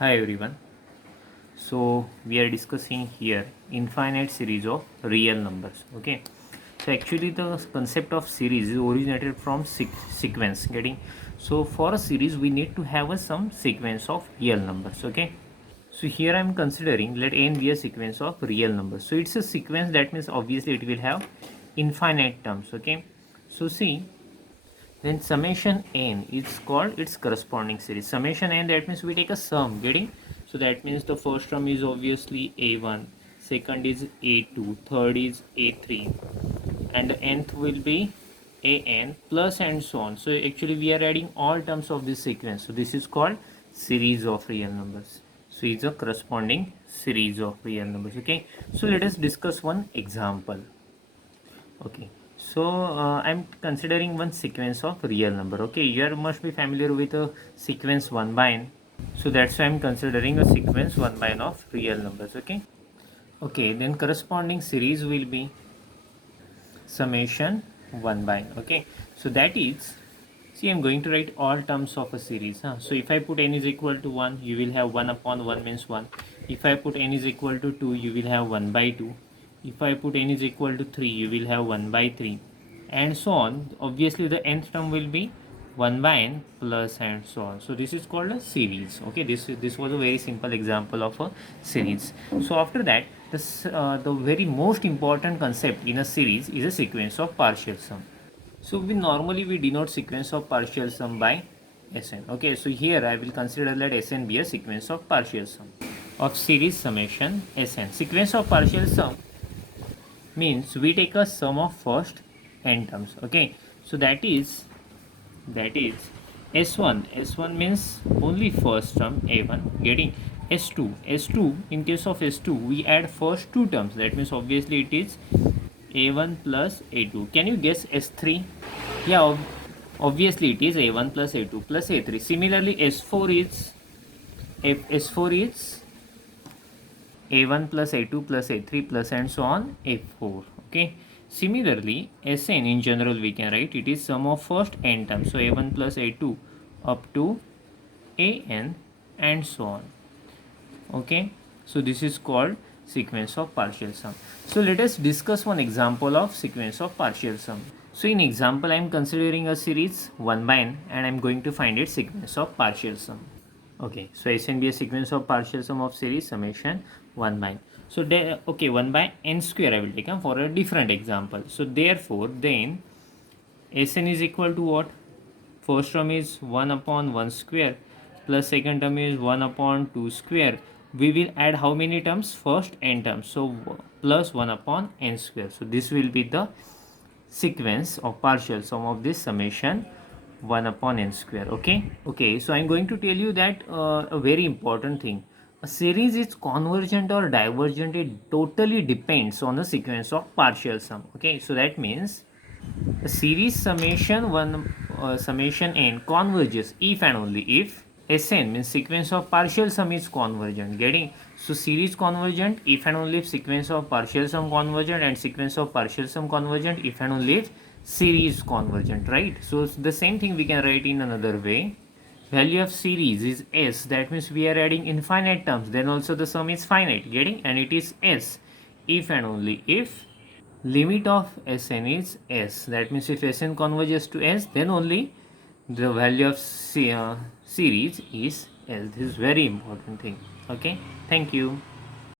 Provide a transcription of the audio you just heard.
Hi everyone. So we are discussing here infinite series of real numbers. Okay. So actually the concept of series is originated from sequence. Getting so for a series we need to have some sequence of real numbers. Okay. So here I am considering let n be a sequence of real numbers. So it's a sequence, that means obviously it will have infinite terms. Okay. So see, when summation n is called its corresponding series. Summation n, that means we take a sum. Getting so that means the first term is obviously a1, second is a2, third is a3, and the nth will be an plus and so on. So actually we are adding all terms of this sequence. So this is called series of real numbers. So it's a corresponding series of real numbers. Okay. So let us discuss one example. Okay, so I'm considering one sequence of real number. Okay, you must be familiar with a sequence 1 by n. So that's why I'm considering a sequence 1 by n of real numbers. Okay, okay, then corresponding series will be summation 1 by n. Okay, so that is, see, I'm going to write all terms of a series. So if I put n is equal to 1, you will have 1 upon 1 means 1. If I put n is equal to 2, you will have 1 by 2. If I put n is equal to 3, you will have 1 by 3, and so on. Obviously the nth term will be 1 by n plus and so on. So this is called a series. Okay, this was a very simple example of a series. So after that, the very most important concept in a series is a sequence of partial sum. So we denote sequence of partial sum by Sn. Okay, so here I will consider that Sn be a sequence of partial sum of series summation Sn. Sequence of partial sum means we take a sum of first n terms. Okay, so that is S1 means only first term a1. Getting S2 in case of S2 we add first two terms, that means obviously it is a1 plus a2. Can you guess S3? Yeah, obviously it is a1 plus a2 plus a3. Similarly S4 is a1 plus a2 plus a3 plus and so on a4. Okay, similarly Sn in general we can write it is sum of first n terms, so a1 plus a2 up to an and so on. Okay, so this is called sequence of partial sum. So let us discuss one example of sequence of partial sum. So in example I am considering a series 1 by n and I am going to find its sequence of partial sum. Okay, so Sn be a sequence of partial sum of series summation 1 by n. So okay, 1 by n square I will take for a different example. So therefore then Sn is equal to what? First term is 1 upon 1 square plus second term is 1 upon 2 square. We will add how many terms? First n terms. So plus 1 upon n square. So this will be the sequence of partial sum of this summation 1 upon n square. Okay, so I'm going to tell you that a very important thing. A series is convergent or divergent, it totally depends on the sequence of partial sum. Okay, so that means a series summation n converges if and only if Sn means sequence of partial sum is convergent. Getting so series convergent if and only if sequence of partial sum convergent, and sequence of partial sum convergent if and only if series convergent, right? So the same thing we can write in another way. Value of series is s, that means we are adding infinite terms, then also the sum is finite. Getting, and it is s if and only if limit of Sn is s, that means if Sn converges to s, then only the value of series is s. This is very important thing. Okay, thank you.